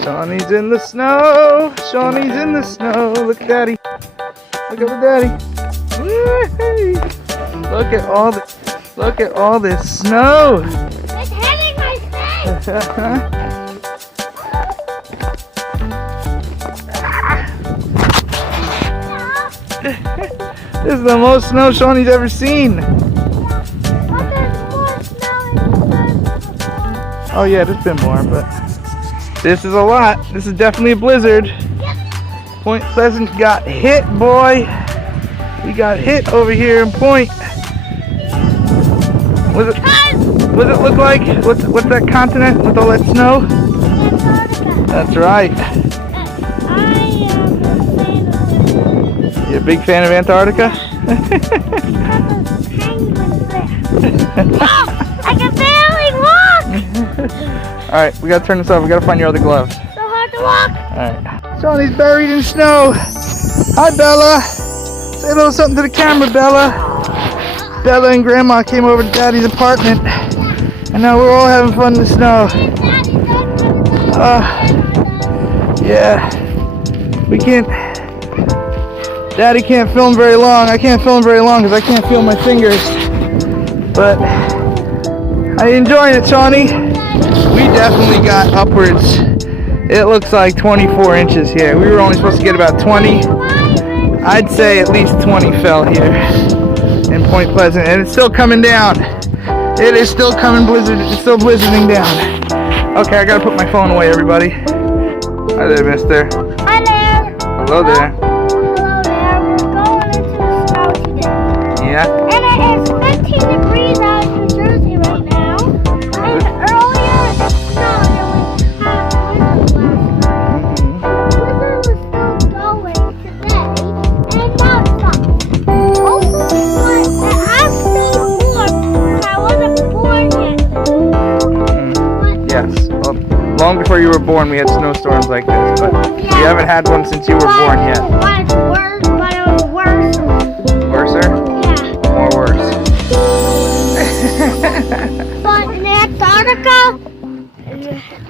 Seanny's in the snow. Seanny's in the snow. Look at Daddy. Look at the Daddy. Woo-hoo. Look at all this snow. It's hitting my face. This is the most snow Seanny's ever seen. But there's more snow in the before. Oh yeah, there's been more, but this is a lot. This is definitely a blizzard. Point Pleasant got hit, boy. We got hit over here in Point. What does it look like? What's that continent with all that snow? Antarctica. That's right. You're a big fan of Antarctica? Oh, I can barely walk! Alright, we gotta turn this off. We gotta find your other gloves. So hard to walk. Alright. Seanny's buried in snow. Hi, Bella. Say a little something to the camera, Bella. Bella and Grandma came over to Daddy's apartment. And now we're all having fun in the snow. Yeah. We can't... Daddy can't film very long. I can't film very long because I can't feel my fingers. But I enjoying it, Seanny. We definitely got upwards. It looks like 24 inches here. We were only supposed to get about 20. I'd say at least 20 fell here in Point Pleasant, and it's still coming down. It is still coming blizzard. It's still blizzarding down. Okay, I gotta put my phone away, everybody. Hi there, mister. Hi there. Hello there. Yeah. And it is 15 degrees out in New Jersey right now. And earlier it snowed and we had a blizzard last night. The blizzard was still going today and now it stopped. Hopefully, but I'm still born and I wasn't born yet. Yes. Well, long before you were born, we had snowstorms like this, but we haven't had one since you were born yet. But it's worse, but it was worse. Worser? Or worse. But in Antarctica,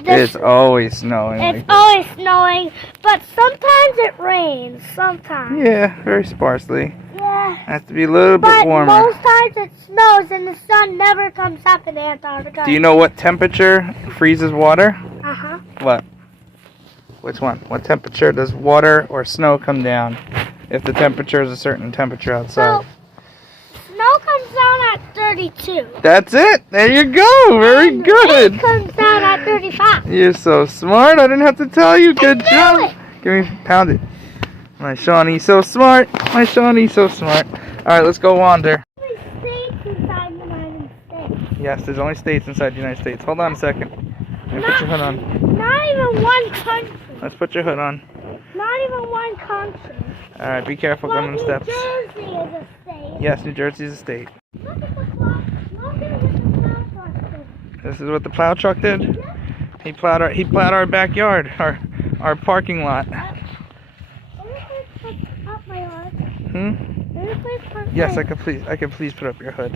It's always snowing. it's always snowing, but sometimes it rains. Sometimes. Yeah, very sparsely. Yeah. Has to be a little bit But warmer. most times it snows and the sun never comes up in Antarctica. Do you know what temperature freezes water? Uh-huh. What? Which one? What temperature does water or snow come down if the temperature is a certain temperature outside? So, snow comes down at 32. That's it. There you go. Very And good. It comes down at 35. You're so smart. I didn't have to tell you. Good knew job. it. Give me, pound it. My Seanny, so smart. My Seanny, so smart. All right, let's go wander. Only states inside the United States. Yes, there's only states inside the United States. Hold on a second. Let me put your hood on. Not even one country. Let's put your hood on. Not even one country. All right, be careful Well, going New them steps. Jersey is a state. Yes, New Jersey is a state. Look at the clock. Look at what the plow truck did. This is what the plow truck did. He plowed our backyard, our parking lot. Can you please put up my hood? Hmm? Can you please put Yes, my... I can please put up your hood.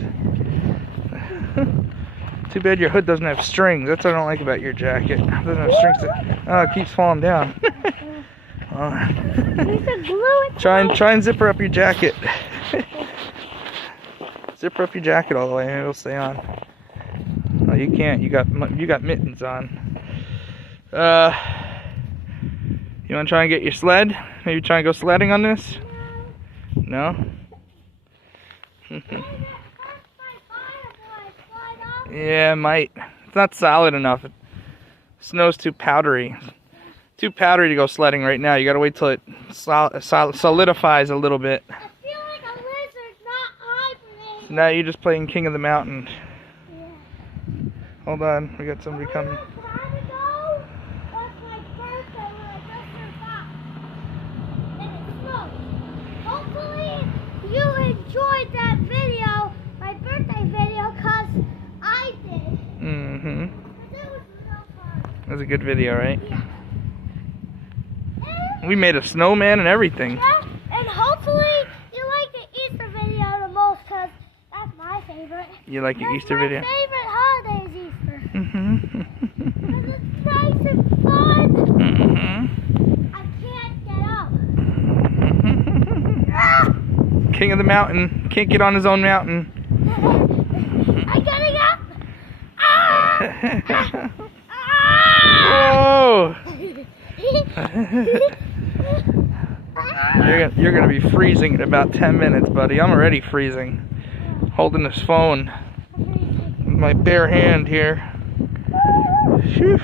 Too bad your hood doesn't have strings. That's what I don't like about your jacket. It doesn't have strings. Oh, it keeps falling down. Oh. You should glue it. Try and zipper up your jacket. Zipper up your jacket all the way, and it'll stay on. Oh, you can't. You got mittens on. You want to try and get your sled? Maybe try and go sledding on this? No? Yeah, it might. It's not solid enough. Snow's too powdery. Too powdery to go sledding right now. You gotta wait till it solidifies a little bit. I feel like a lizard, not hibernating. Now you're just playing King of the Mountain. Yeah. Hold on, we got somebody coming. Time ago was my birthday when I just survived. And it snowed. Hopefully you enjoyed that video, my birthday video, because I did. Mm-hmm. It was real fun. That was a good video, right? Yeah. We made a snowman and everything. Yeah, and hopefully you like the Easter video the most because that's my favorite. You like your Easter video? My favorite holiday is Easter. Mm-hmm. It's nice and fun. Mm-hmm. I can't get up. King of the mountain. Can't get on his own mountain. I'm getting up. Whoa! You're gonna be freezing in about 10 minutes, buddy. I'm already freezing. Holding this phone with my bare hand here. Phew.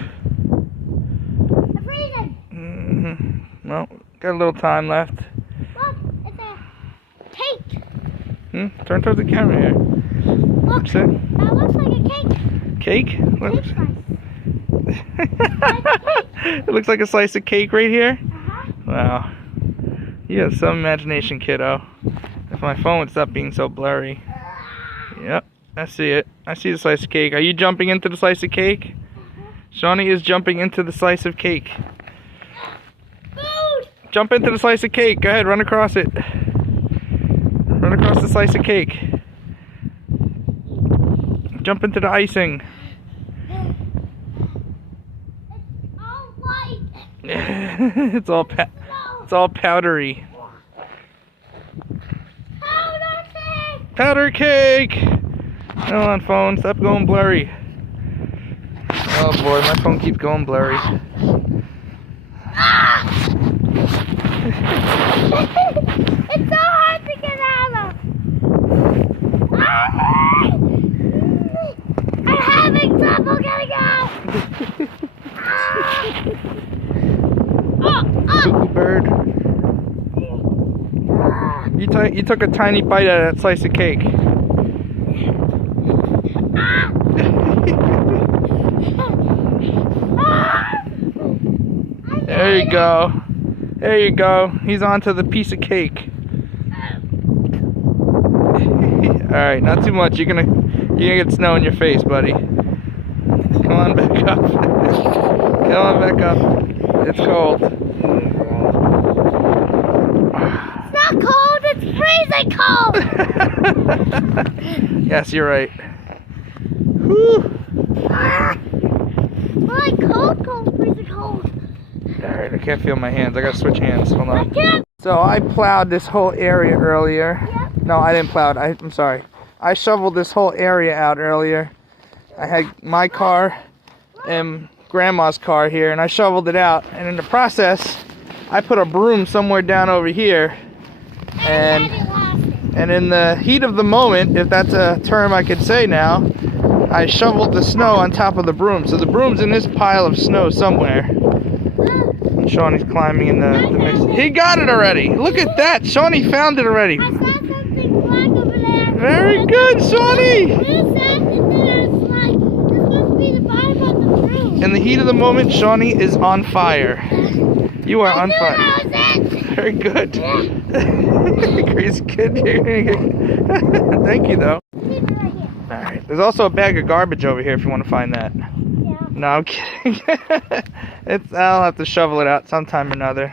I'm freezing. Mm-hmm. Well, got a little time left. Look, it's a cake. Turn towards the camera here. Look, What's it? that looks like a cake. Cake? What Cake looks- slice. It looks like a slice of cake right here. Uh-huh. Wow. You have some imagination, kiddo. If my phone would stop being so blurry. Yep, I see it. I see the slice of cake. Are you jumping into the slice of cake? Seanny is jumping into the slice of cake. Food. Jump into the slice of cake. Go ahead, run across it. Run across the slice of cake. Jump into the icing. It's all white. It's all powdery. Powder cake. Powder cake! Come on, phone. Stop going blurry. Oh boy, my phone keeps going blurry. It's so hard to get out of. I'm having trouble getting out. Cuckoo bird. You took a tiny bite out of that slice of cake. There you go. There you go. He's onto the piece of cake. Alright, not too much. You're gonna get snow in your face, buddy. Come on back up. Come on back up. It's cold. It's not cold, it's freezing cold. Yes, you're right. Whew. I like cold, freezing cold. Alright, I can't feel my hands. I gotta switch hands. Hold I on. can't. So I plowed this whole area earlier. Yep. No, I didn't plow it. I'm sorry. I shoveled this whole area out earlier. I had my car and Grandma's car here, and I shoveled it out. And in the process, I put a broom somewhere down over here. And in the heat of the moment, if that's a term I could say now, I shoveled the snow on top of the broom. So the broom's in this pile of snow somewhere. And Seanny's climbing in the mix. He got it already. Look at that. Seanny found it already. I saw something black over there. Very good, Seanny. What is that? And then I was like, this must be the bottom of the room. In the heat of the moment, Seanny is on fire. You are on fire. That was it. Very good. Crazy kid. Thank you, though. Leave it right here. Alright. There's also a bag of garbage over here if you want to find that. Yeah. No, I'm kidding. I'll have to shovel it out sometime or another.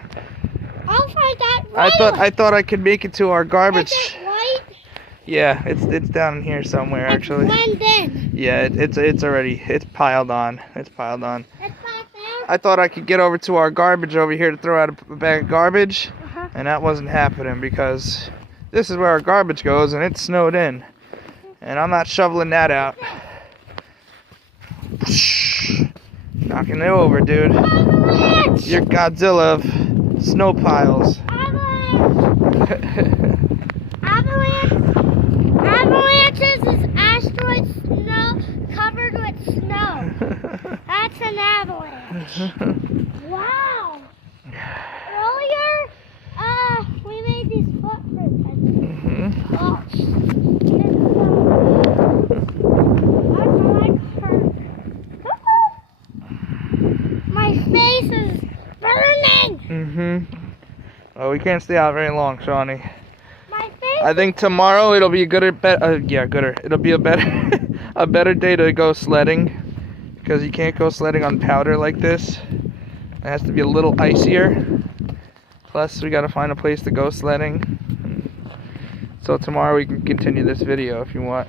I'll find that I white. thought I could make it to our garbage. Is it white? Yeah, it's down in here somewhere actually. Blend in. Yeah, it's already piled on. It's piled on. It's back there. I thought I could get over to our garbage over here to throw out a bag of garbage, Uh-huh. and that wasn't happening because this is where our garbage goes and it's snowed in. And I'm not shoveling that out. Knocking it over, dude. Avalanche. You're Godzilla of snow piles. Avalanche. Avalanches is asteroid snow covered with snow. That's an avalanche. Wow. Earlier, we made these footprints. I think. Oh, my face is burning. Oh, we can't stay out very long, Seanny. My face. I think tomorrow it'll be a gooder. It'll be a better, a better day to go sledding, because you can't go sledding on powder like this. It has to be a little icier. Plus, we gotta find a place to go sledding. So tomorrow we can continue this video if you want.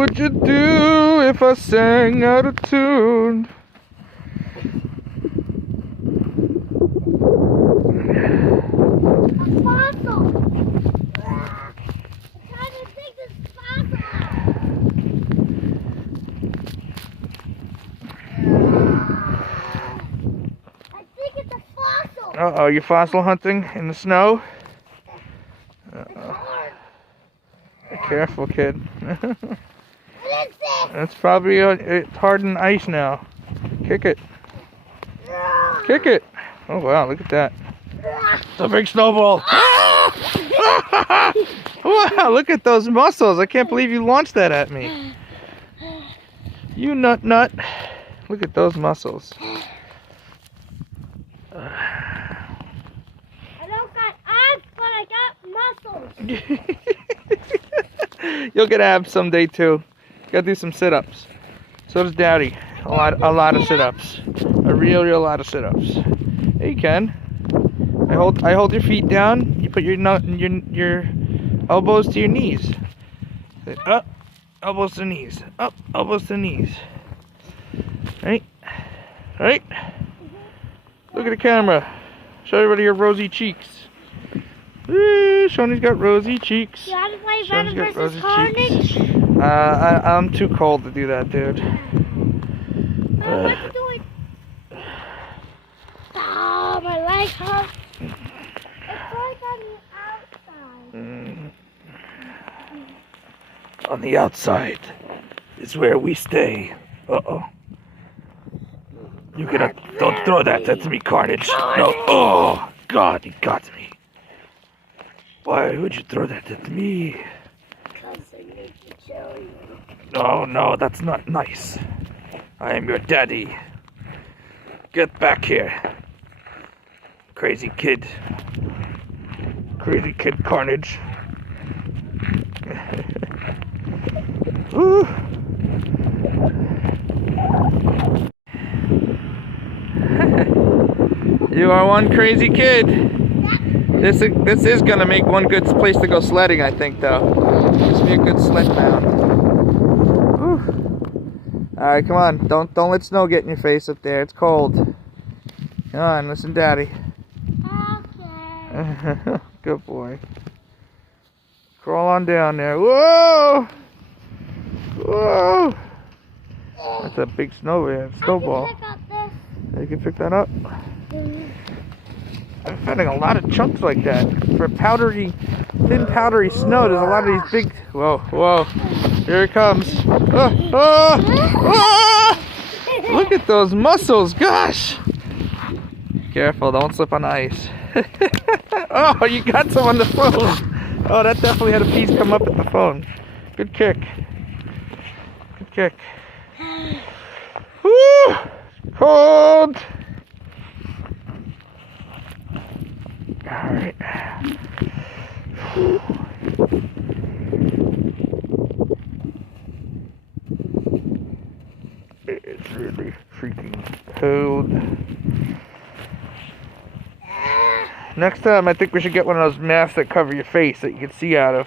would you do if I sang out of tune? A fossil. I'm trying to dig this fossil out. I think it's a fossil. Uh-oh, you fossil hunting in the snow? It's hard. Be careful, kid. What is this? It's probably it's hardened ice now. Kick it. Kick it. Oh, wow, look at that. It's a big snowball. Wow, look at those muscles. I can't believe you launched that at me. You nut. Look at those muscles. I don't got abs, but I got muscles. You'll get abs someday too. You gotta do some sit-ups. So does Daddy. A lot of sit-ups. A real lot of sit-ups. Yeah, you can. I hold your feet down. You put your elbows to your knees. Up, elbows to knees. Up, elbows to knees. Right? Look at the camera. Show everybody your rosy cheeks. Seanny's got rosy cheeks. You want to play Seanny's Venom got vs. Carnage? I'm too cold to do that, dude. Let's do it. Oh, my leg hurts. It's like on the outside. On the outside is where we stay. Uh-oh. Don't throw that. That's me, Carnage. No. Oh, God, you got me. Why would you throw that at me? Because I need to show you. No, that's not nice. I am your daddy. Get back here. Crazy kid. Crazy kid Carnage. Woo. You are one crazy kid. This is gonna make one good place to go sledding, I think, though. This be a good sled mound. All right, come on. Don't let snow get in your face up there. It's cold. Come on, listen, Daddy. Okay. Good boy. Crawl on down there. Whoa! Whoa! That's a big snowball. I can pick up this. You can pick that up. I'm finding a lot of chunks like that. For thin powdery snow, there's a lot of these big... Whoa. Here it comes. Look at those muscles, gosh. Careful, don't slip on the ice. Oh, you got some on the phone. Oh, that definitely had a piece come up at the phone. Good kick. Woo! Cold. Alright. It's really freaking cold. Next time, I think we should get one of those masks that cover your face that you can see out of.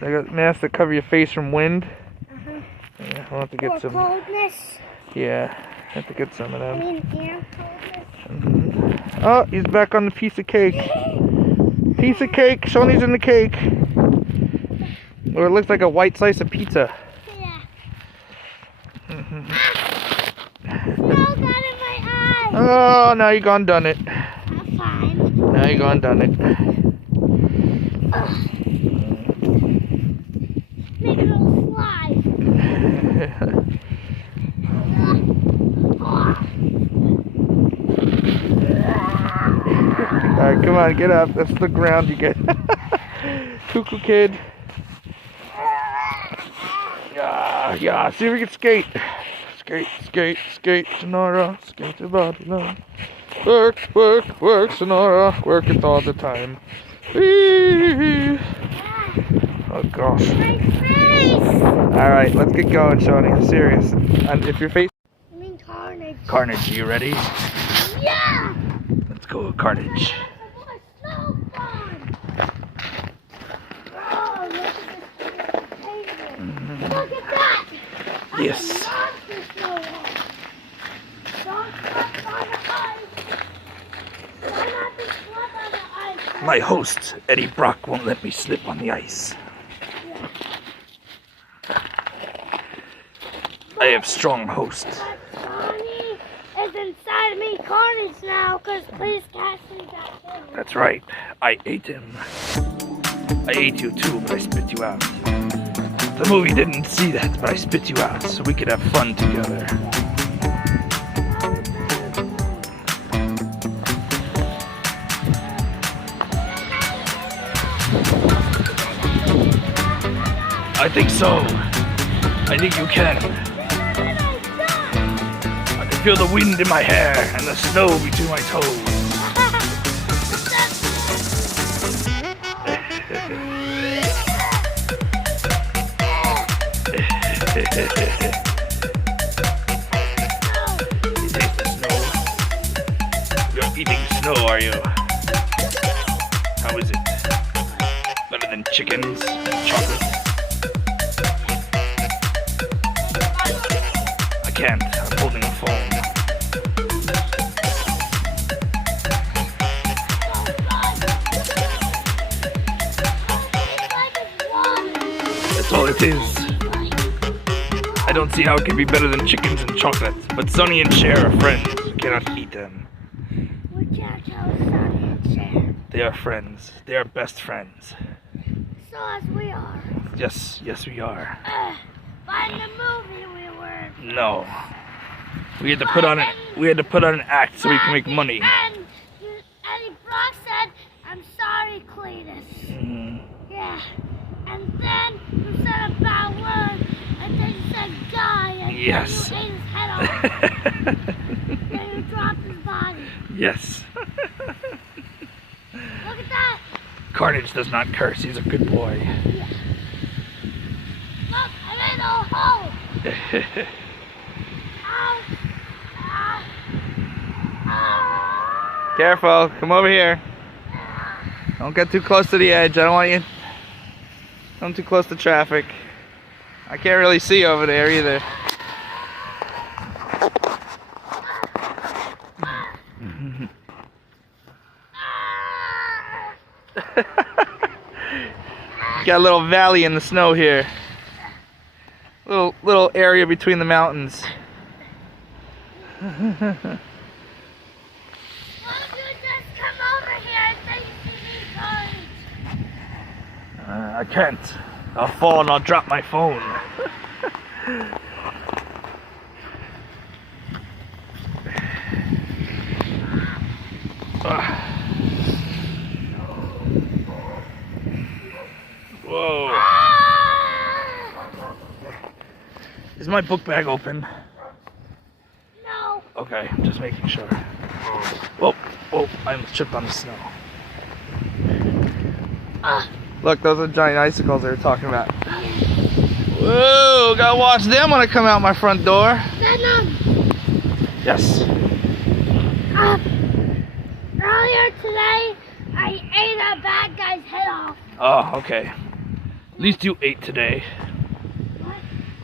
They got masks that cover your face from wind. Yeah, I'll have to get some. Coldness. Yeah, I have to get some of them. I mean, air coldness. Oh, he's back on the piece of cake. Piece of cake. Seanny's in the cake. Or it looks like a white slice of pizza. Yeah. Snow got in my eye. Oh, now you gone done it. I'm fine. Now you gone done it. Make a little slide. Alright, come on, get up. That's the ground you get. Cuckoo kid. Yeah, see if we can skate. Skate, Sonora. Skate the body line. Work, Sonora. Work it all the time. Oh gosh. My face. Alright, let's get going, Seanny. I'm serious. And if your face... I mean Carnage. Carnage, you ready? Yeah! Let's go, Carnage. Oh, look at this table. Look at that! Yes. Don't slip on the ice. Try not to slip on the ice. My host, Eddie Brock, won't let me slip on the ice. I have strong host. But Seanny is inside of me, Carnage now, because please catch me back in. That's right. I ate him. I ate you too, but I spit you out. The movie didn't see that, but I spit you out so we could have fun together. I think so. I think you can. I can feel the wind in my hair and the snow between my toes. You taste the snow? You're eating snow, are you? How is it? Better than chickens and chocolate? I can't. I'm holding a phone. That's all it is. I don't see how it can be better than chickens and chocolate, but Sonny and Cher are friends. You cannot eat them. We can't tell Seanny and Cher. They are friends. They are best friends. So as we are. Yes, we are. But in the movie we were. No. We had to put on an act so we can make money. And Eddie Brock said, "I'm sorry, Cletus." Mm-hmm. Yeah. And then you said a bad word, and then you said "guy," and Yes. then you ate his head off. Then you dropped his body. Yes. Look at that. Carnage does not curse. He's a good boy. Yeah. Look, I made a hole. Ow. Ah. Ah. Careful. Come over here. Don't get too close to the edge. I don't want you. Come too close to traffic. I can't really see over there either. Got a little valley in the snow here. Little area between the mountains. Why don't you just come over here and say you see me, Carnage? I can't. I'll fall and I'll drop my phone. Whoa. Is my book bag open? No. Okay, I'm just making sure. Whoa, I almost tripped on the snow. Look, those are giant icicles they were talking about. Whoa, gotta watch them when I come out my front door. Venom. Yes. Earlier today, I ate a bad guy's head off. Oh, okay. At least you ate today. What?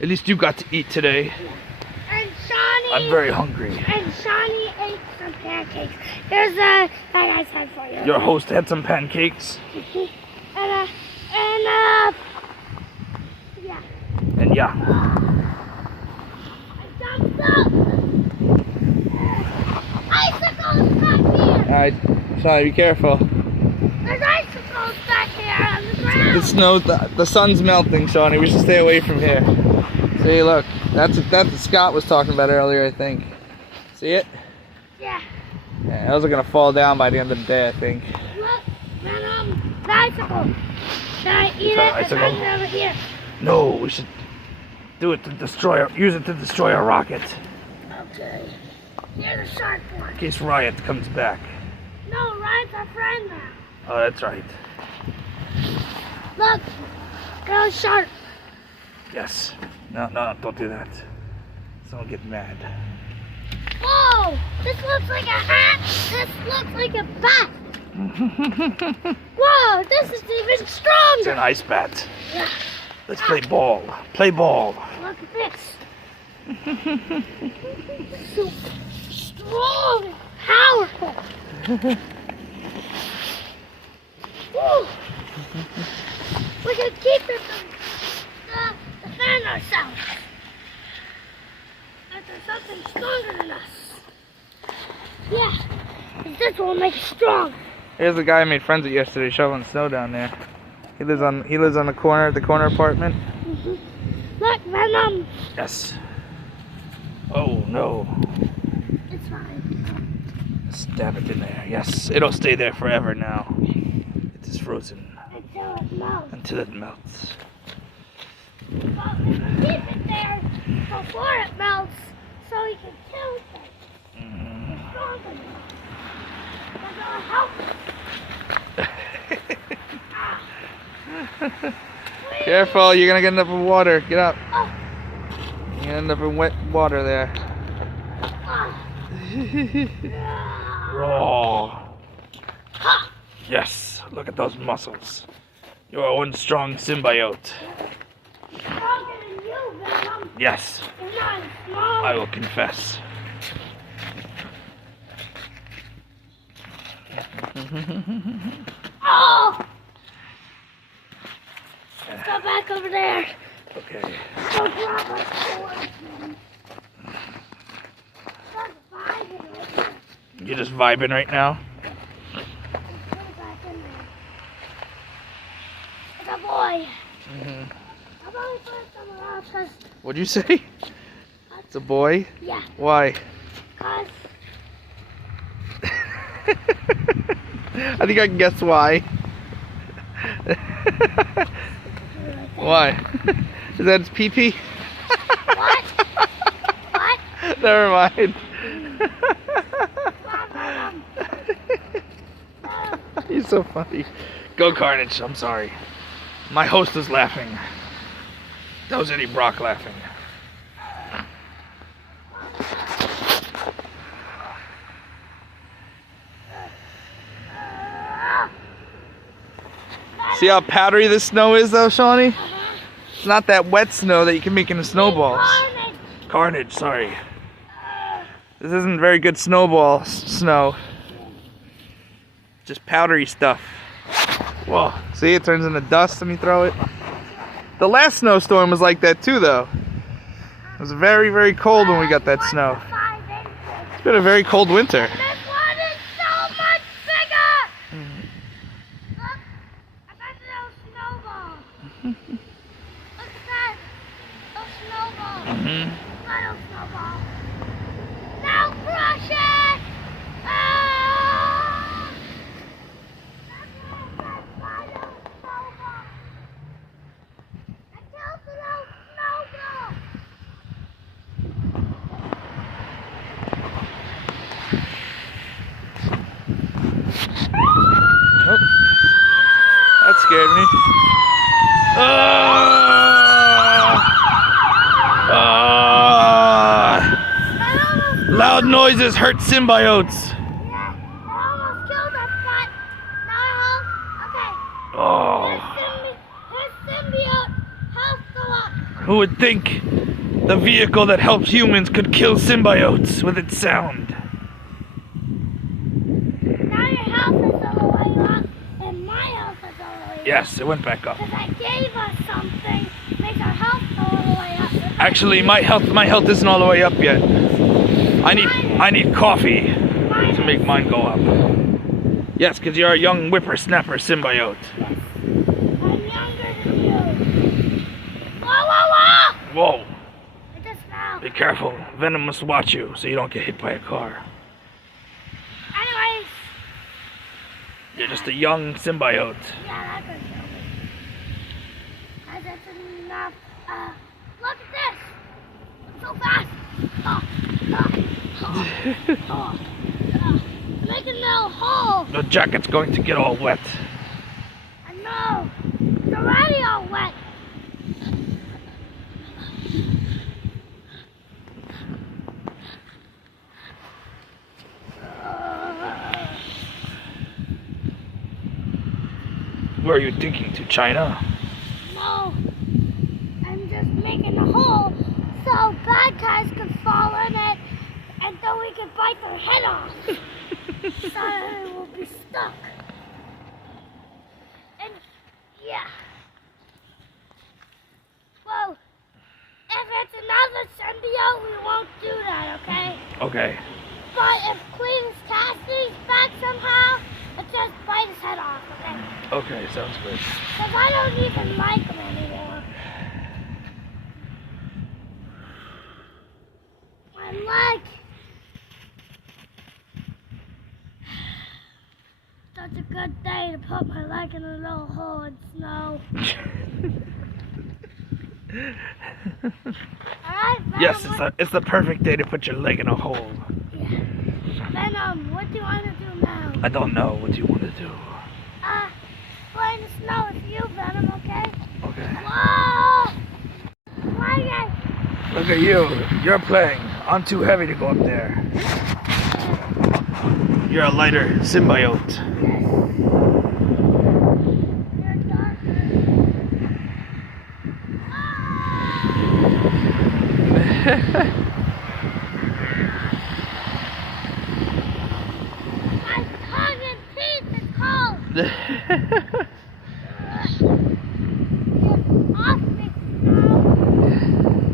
At least you got to eat today. And Seanny. I'm very hungry. And Seanny ate some pancakes. There's a bad guy's head for you. Your host had some pancakes. Yeah. And yeah. I jumped up. Icicles back here. Alright, Seanny, be careful. There's icicles back here on the ground. The snow, the sun's melting, Seanny. We should stay away from here. See, look. That's what Scott was talking about earlier, I think. See it? Yeah. Yeah, those are gonna fall down by the end of the day, I think. Look, Venom, the icicle. Should I eat it? Icicle? It's right over here. No, we should do it to use it to destroy a rocket. Okay. Here's a sharp one. In case Riot comes back. No, Ryan's our friend now. Oh, that's right. Look, go sharp. Yes. No, don't do that. Someone get mad. Whoa, this looks like a hat. This looks like a bat. Whoa, this is even It's stronger. an ice bat. Yeah. Let's play ball. Play ball. Look at this. So strong and powerful. Woo. We can keep it from defend ourselves. But there's something stronger than us. Yeah, 'cause this will make us strong. Here's the guy I made friends with yesterday shoveling snow down there. He lives on the corner at the corner apartment. Look, Venom. Yes. Oh no. It's fine. Stab it in there. Yes, it'll stay there forever now. It is frozen Until it melts. until it melts. But we can keep it there before it melts so we can kill it. It's stronger now. That's all help us. Careful, you're gonna get up in water. Get up. Oh. You're gonna end up in wet water there. Raw. Yes, look at those muscles. You're one strong symbiote. Stronger than you, Venom. Yes, You're not small. I will confess. Oh! Let's go back over there. Okay. Go grab our sword. Start vibing right now. You're just vibing right now? Let's put it back in there. It's a boy. How about we put it somewhere else? 'Cause What'd you say? It's a boy? yeah, Why? 'cause I think I can guess why. Why? Is that its pee-pee? what? What? Never mind. You're so funny. Go Carnage, I'm sorry. My host is laughing. That was Eddie Brock laughing. See how powdery this snow is though, Seanny? It's not that wet snow that you can make into snowballs. Carnage, sorry. This isn't very good snowball snow. Just powdery stuff. Whoa, see, it turns into dust when you throw it. The last snowstorm was like that too though. It was very, very cold when we got that snow. It's been a very cold winter. This one is so much bigger! Look, I got those snowballs. Look at that. Those snowballs. Little snowballs. Now crush it! Ah! That's little snowball. I killed the little snowball. Oh, that scared me. Loud noises hurt symbiotes. Yeah, I almost killed her, but now I hope. Okay. Oh, His symbiote health go up. who would think the vehicle that helps humans could kill symbiotes with its sound? Now your health is all the way up, and my health is all the way up. Yes, it went back up. Because I gave us something, makes our health go all the way up. Actually, my health isn't all the way up yet. I need coffee to make mine go up. Yes, because you're a young whippersnapper symbiote. Yes. I'm younger than you. Whoa, whoa, whoa! Whoa, I just fell. be careful. Venom must watch you so you don't get hit by a car. Anyways, You're just a young symbiote. yeah, that could kill me. Because it's enough. Look at this! I'm so fast! Making a little hole! The jacket's going to get all wet. I know! It's already all wet! Where are you thinking? To China? No! guys could fall in it, and then we could bite their head off. So it will be stuck. And yeah. Well, if it's another symbiote, we won't do that, okay? Okay. But if Cletus Cassidy's back somehow, let's just bite his head off, okay? Okay, sounds good. Because I don't even like him anymore. My leg. Such a good day to put my leg in a little hole in snow. Alright, Venom, Yes, it's the perfect day to put your leg in a hole. Yeah. Venom, what do you want to do now? I don't know. What do you want to do? Play in the snow with you, Venom, okay? Okay. Whoa! Why Look at you. You're playing. I'm too heavy to go up there. You're a lighter symbiote. You're darker. My tongue and teeth is cold. Get off me, snow.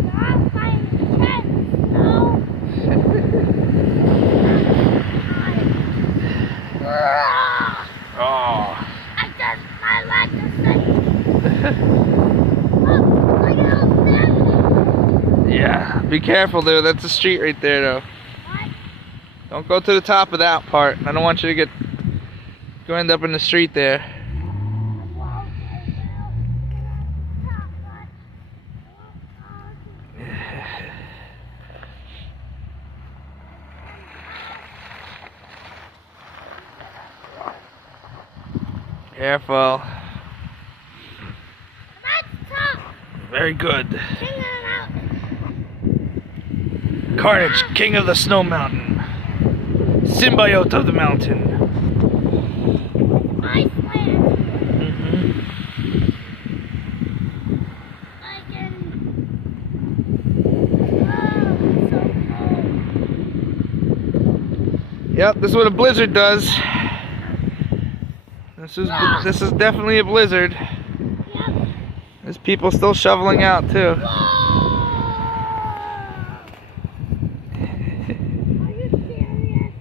Get off my chest, snow. Oh. I just, my leg is Look at those things. Yeah. Be careful, dude. That's a street right there, though. What? Don't go to the top of that part. I don't want you to go end up in the street there. Careful. That's tough. Very good. King of the mountain. Carnage, king of the snow mountain. Symbiote of the mountain. Iceland. I can. Oh, it's so cold. Yep, this is what a blizzard does. This is definitely a blizzard. Yep. There's people still shoveling out too. Whoa! Are you serious?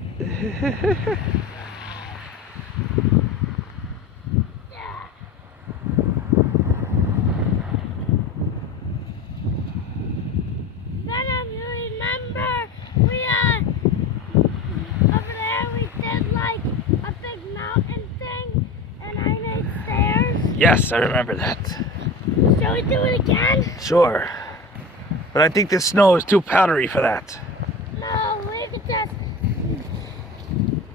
Yeah. Venom, you remember we over there we did like a big mountain thing and I made stairs? Yes, I remember that. Shall we do it again? Sure. But I think this snow is too powdery for that. No, we could just.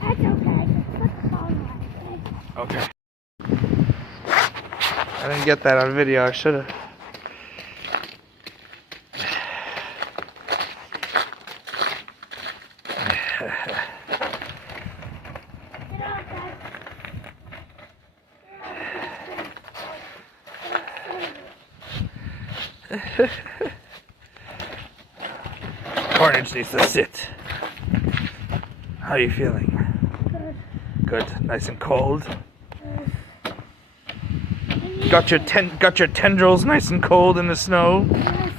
That's okay. Just put the phone on, okay? Okay. I didn't get that on video. I should have. Get off that. Carnage needs to sit. How are you feeling? Good. Good. Nice and cold. Got your tendrils nice and cold in the snow. Yes.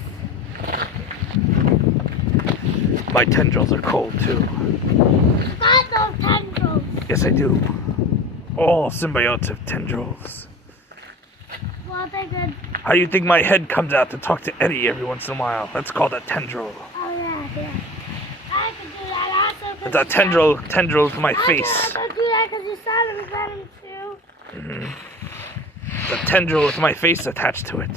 My tendrils are cold too. Got no tendrils. Yes, I do. All symbiotes have tendrils. Well, they did. How do you think my head comes out to talk to Eddie every once in a while? That's called a tendril. Oh, yeah. I could do that also. It's a tendril to my face. I could do that because you saw them Venom too. Mm-hmm. The tendril with my face attached to it.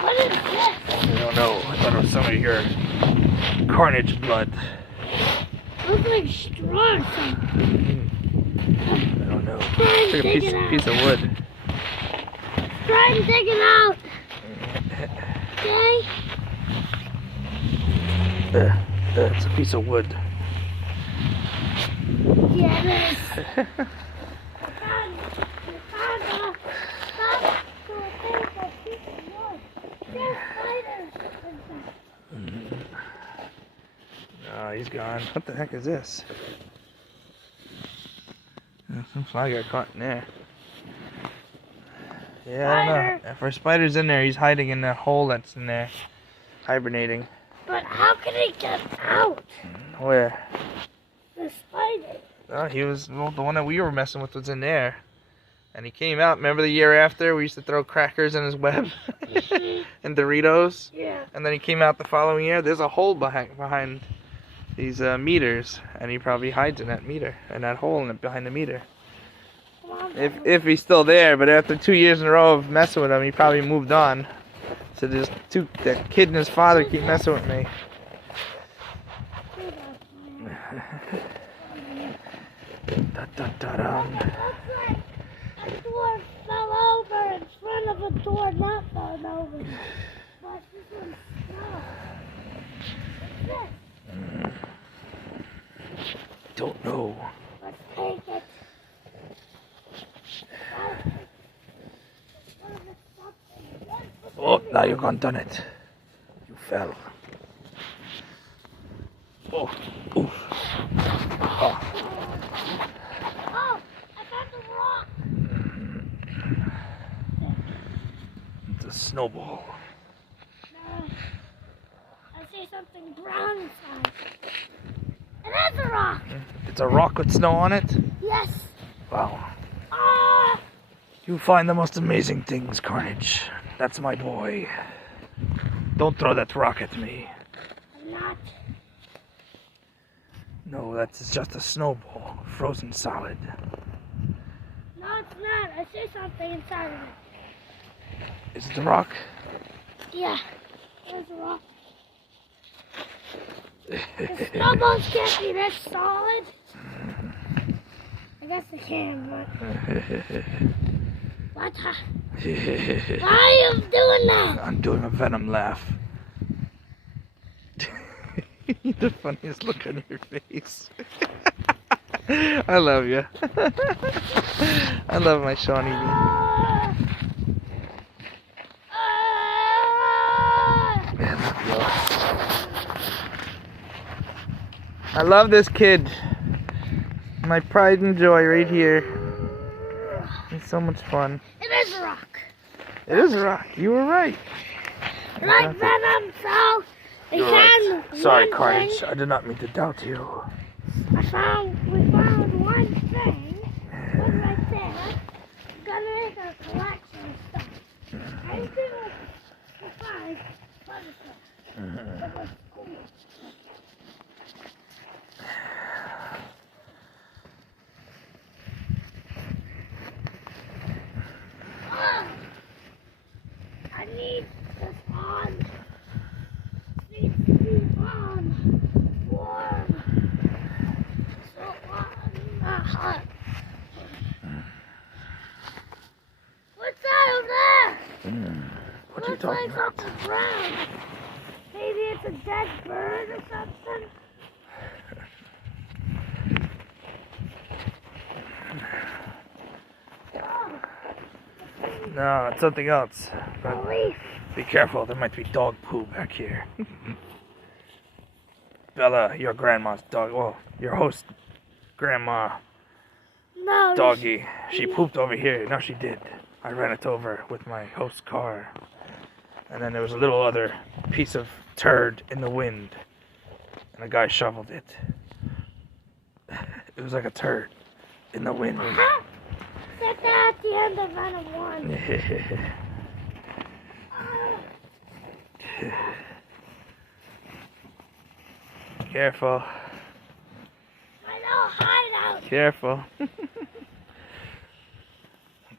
What is this? I don't know. I thought it was some of your Carnage blood. Looks like straw or something. I don't know. Try and It's like dig it a out. piece of wood. Try and dig it out. Okay? It's a piece of wood. Yeah, it is. I found gone. What the heck is this? Some fly got caught in there. Yeah, I don't know. If our spider's in there, he's hiding in the hole that's in there, hibernating. But how can he get out? Where? The spider. Oh, he was, well, the one that we were messing with was in there. And he came out. Remember the year after we used to throw crackers in his web? And Doritos? Yeah. And then he came out the following year. There's a hole behind these meters. And he probably hides in that meter. In that hole behind the meter. If he's still there. But after 2 years in a row of messing with him, he probably moved on. So there's that kid and his father keep messing with me. A door fell over in front of a door not falling over. But this one's snow. What's this? Don't know. Let's take it. Oh, now you've done it. You fell. Oh. Ooh. Oh. Oh, I found the rock. It's a snowball. No, I see something brown inside. It is a rock. It's a rock with snow on it? Yes. Wow. Ah! You find the most amazing things, Carnage. That's my boy. Don't throw that rock at me. I'm not. No, that's just a snowball, frozen solid. No, it's not. I see something inside of it. Is it the rock? Yeah. There's a rock. The snowballs can't be this solid. I guess they can, but... What? Why are you doing that? I'm doing a Venom laugh. The funniest look on your face. I love you. I love my Seanny. I love this kid. My pride and joy right here. It's so much fun. It is a rock. It is a rock. You were right. Like Venom, so we You're found right. Sorry, one Carnage. thing. I did not mean to doubt you. We found one thing. One right there. We're gonna make a collection of stuff. Anything we find, fun stuff. That was cool. I need this on. It needs to be on. Warm. So on. Not hot. What's that over there? What are you Looks talking like about? something brown. Maybe it's a dead bird or something. No, it's something else. A But leaf. be careful, there might be dog poo back here. Bella, your grandma's dog. Well, your host grandma No. doggy. She pooped over here. No, she did. I ran it over with my host's car. And then there was a little other piece of turd in the wind. And a guy shoveled it. It was like a turd in the wind. Set that at the end of Venom 1. Careful. My little hideout. Careful.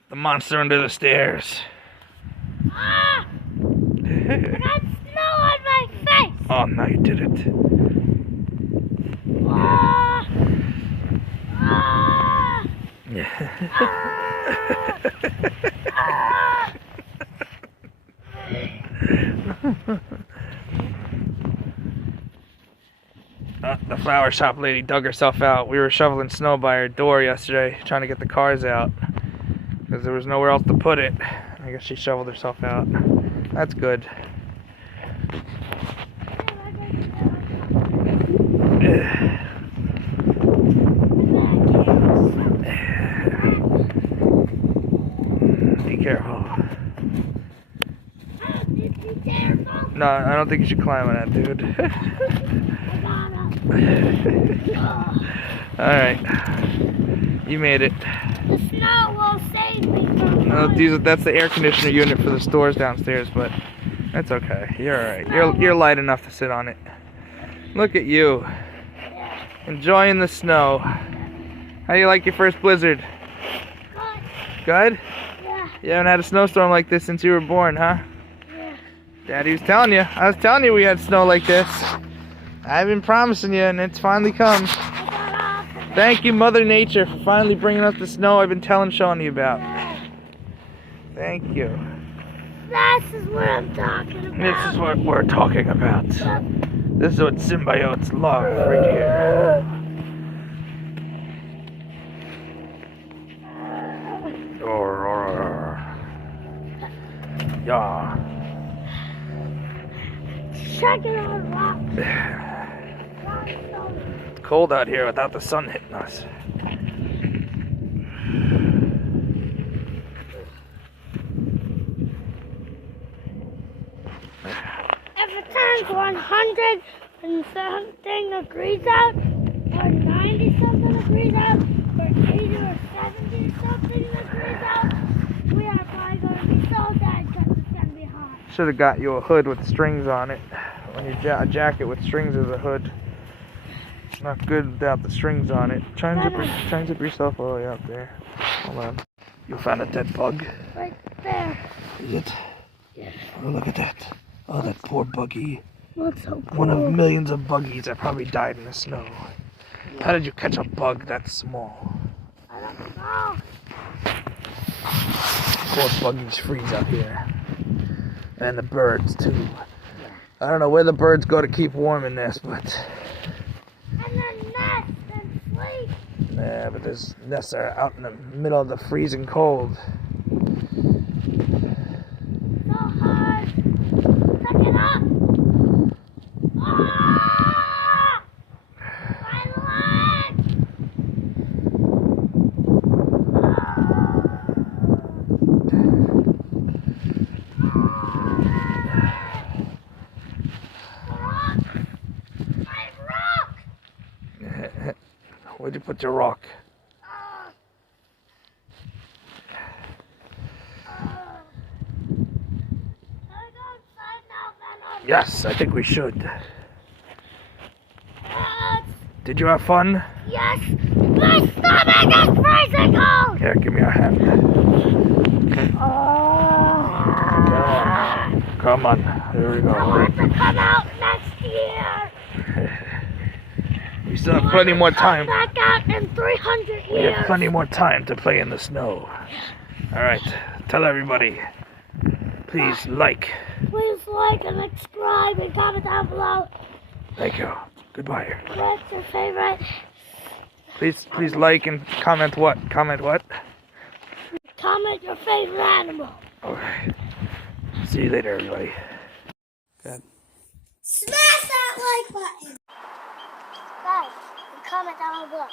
The monster under the stairs. Ah! I got snow on my face. Oh, now you did it. Ah! Ah! Ah! The flower shop lady dug herself out. We were shoveling snow by her door yesterday, trying to get the cars out. Because there was nowhere else to put it. I guess she shoveled herself out. That's good. Be careful. Be careful. No, I don't think you should climb on that, dude. Alright. You made it. The snow will save me from No, that's the air conditioner unit for the stores downstairs, but that's okay. You're alright. You're light enough to sit on it. Look at you. Enjoying the snow. How do you like your first blizzard? Good? Yeah. You haven't had a snowstorm like this since you were born, huh? Yeah. Daddy was telling you. I was telling you we had snow like this. I've been promising you, and it's finally come. Thank you, Mother Nature, for finally bringing us the snow I've been telling Seanny about. Thank you. This is what I'm talking about. This is what we're talking about. This is what symbiotes love right here. Yeah. Check it out, Rock. It's cold out here without the sun hitting us. If it turns 100 and something degrees out, or 90 something degrees out, or 80 or 70 something degrees out, we are probably going to be so dead because it's going to be hot. Should have got you a hood with strings on it. When you a jacket with strings as a hood. It's not good without the strings on it. Try and zip yourself all the way up there. Hold on. You found a dead bug? Right there. Is it? Yeah. Oh, look at that. Oh, that poor buggy. Looks so cool. One of millions of buggies that probably died in the snow. How did you catch a bug that small? I don't know. Poor buggies freeze out here. And the birds, too. I don't know where the birds go to keep warm in this, but... And then nest and sleep. Yeah, but those nests are out in the middle of the freezing cold. So hard. Suck it up. Ah! My leg. Where'd you put your rock? Yes, I think we should. Yes. Did you have fun? Yes. My stomach is freezing cold. Here, give me your hand. Come on. Here we I go. want to come out next year. We still have plenty more time. Back out in 300 years. We have plenty more time to play in the snow. Alright, tell everybody. Please like. Please like and subscribe and comment down below. Thank you. Goodbye. What's your favorite? Please like and comment what? Comment what? Comment your favorite animal. Okay. See you later, everybody. Good. Smash that like button. Guys, and comment down below.